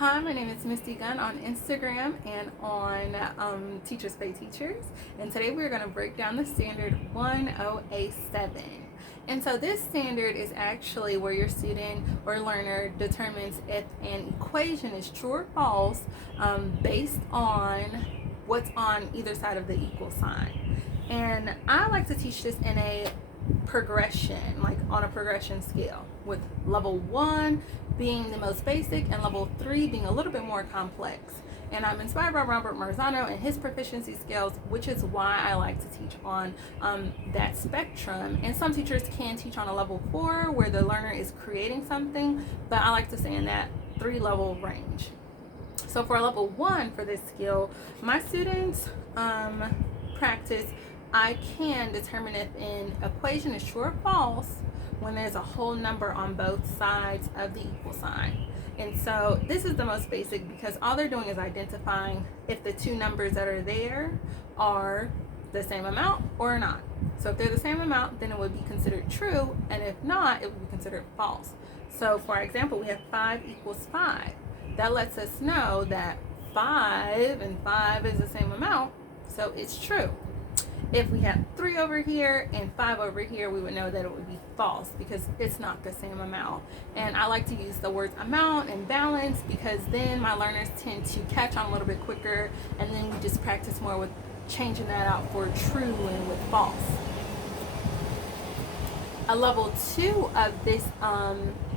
Hi, my name is Misty Gunn on Instagram and on Teachers Pay Teachers. And today we're going to break down the standard 1.OA.7. And so this standard is actually where your student or learner determines if an equation is true or false based on what's on either side of the equal sign. And I like to teach this in a progression, like on a progression scale, with level 1 being the most basic and level 3 being a little bit more complex. And I'm inspired by Robert Marzano and his proficiency scales, which is why I like to teach on that spectrum. And some teachers can teach on a level 4 where the learner is creating something, but I like to stay in that 3 level range. So for level 1 for this skill, my students practice I can determine if an equation is true or false when there's a whole number on both sides of the equal sign. And so this is the most basic because all they're doing is identifying if the two numbers that are there are the same amount or not. So if they're the same amount, then it would be considered true, and if not, it would be considered false. So for example, we have 5 equals 5. That lets us know that 5 and 5 is the same amount, so it's true. If we have 3 over here and 5 over here, we would know that it would be false because it's not the same amount. And I like to use the words amount and balance because then my learners tend to catch on a little bit quicker, and then we just practice more with changing that out for true and with false. A level 2 of this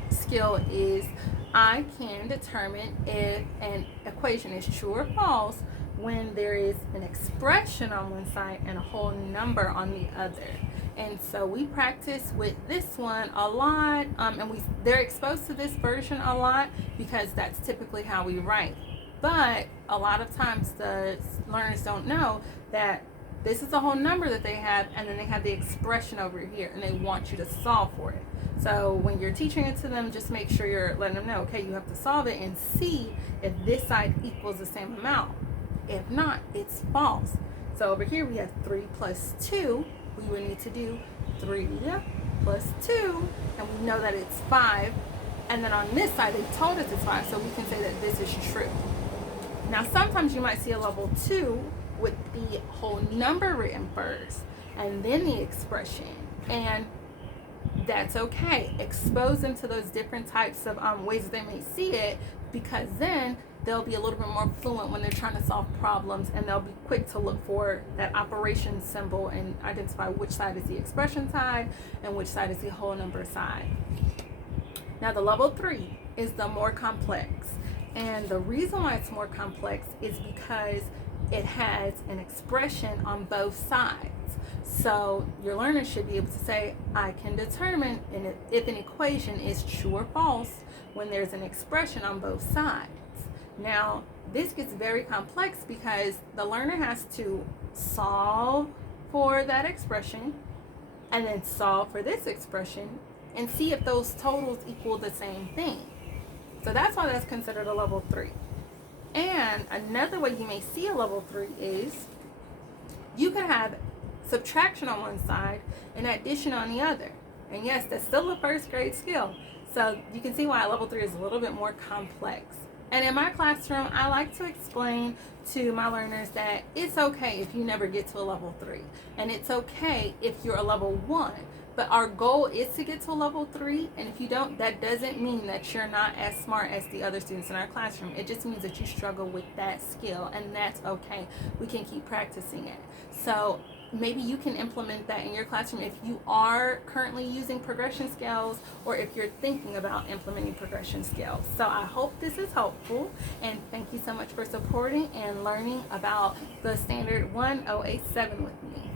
skill is I can determine if an equation is true or false when there is an expression on one side and a whole number on the other. And so we practice with this one a lot, and they're exposed to this version a lot because that's typically how we write. But a lot of times the learners don't know that this is a whole number that they have, and then they have the expression over here, and they want you to solve for it. So when you're teaching it to them, just make sure you're letting them know, okay, you have to solve it and see if this side equals the same amount. If not, it's false. So over here we have 3 plus 2. We would need to do 3 plus 2, and we know that it's 5. And then on this side, they told us it's 5, so we can say that this is true. Now, sometimes you might see a level 2 with the whole number written first, and then the expression. And that's okay. Expose them to those different types of ways that they may see it, because then they'll be a little bit more fluent when they're trying to solve problems, and they'll be quick to look for that operation symbol and identify which side is the expression side and which side is the whole number side. Now the level 3 is the more complex, and the reason why it's more complex is because it has an expression on both sides. So your learner should be able to say, I can determine if an equation is true or false when there's an expression on both sides. Now, this gets very complex because the learner has to solve for that expression and then solve for this expression and see if those totals equal the same thing. So that's why that's considered a level 3. And another way you may see a level 3 is you could have subtraction on one side and addition on the other. And yes, that's still a first grade skill. So you can see why level 3 is a little bit more complex. And in my classroom, I like to explain to my learners that it's okay if you never get to a level 3. And it's okay if you're a level 1. But our goal is to get to a level 3. And if you don't, that doesn't mean that you're not as smart as the other students in our classroom. It just means that you struggle with that skill. And that's okay. We can keep practicing it. So maybe you can implement that in your classroom if you are currently using progression scales or if you're thinking about implementing progression scales. So I hope this is helpful, and thank you so much for supporting and learning about the standard 1.OA.7 with me.